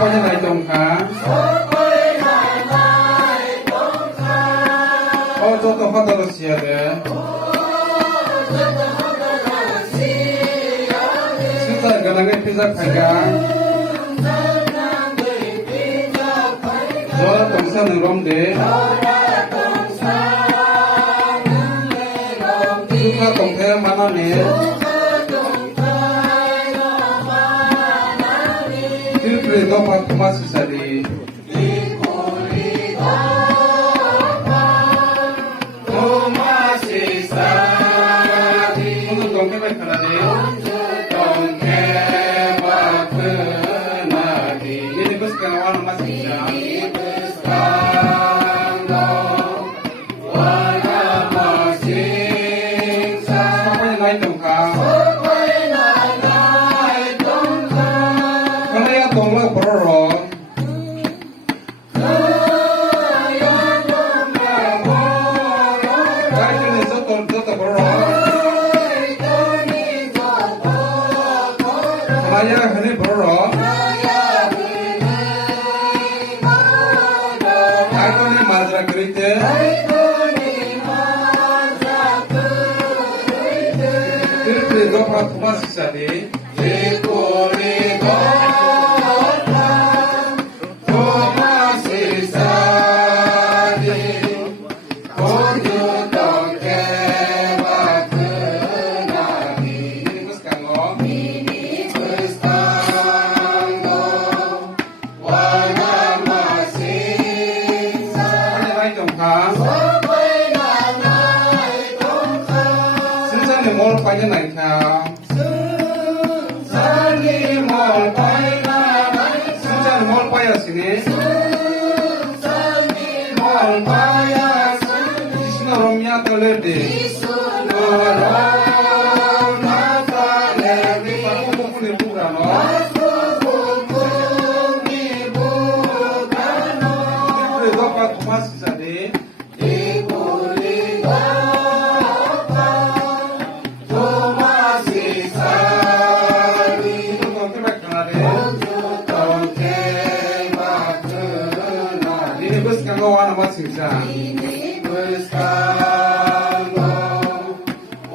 ไปยังไงตรงขา저도 하다가 씨야 돼. 진짜 그랑의 피자 팔가. 저 동산은 롬데. 수가 동태 만나네. 필프리 너 파 토마스 사리.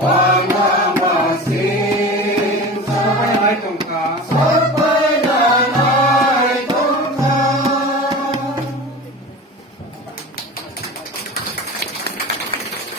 One